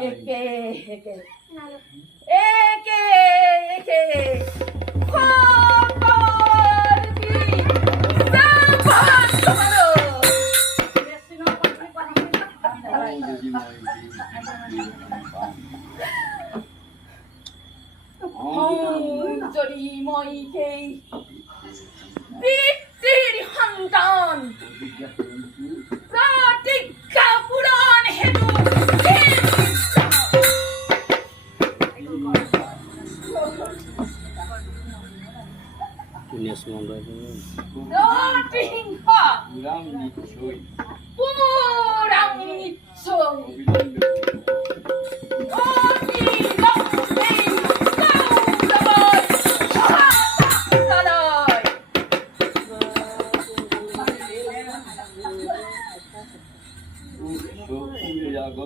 একে একে একে একে খবরবি সাবাস জরি মইকে বৃত্তির সন্তান প্রতিজ্ঞা পূরণ হেতু পুরাং নিশ্চয়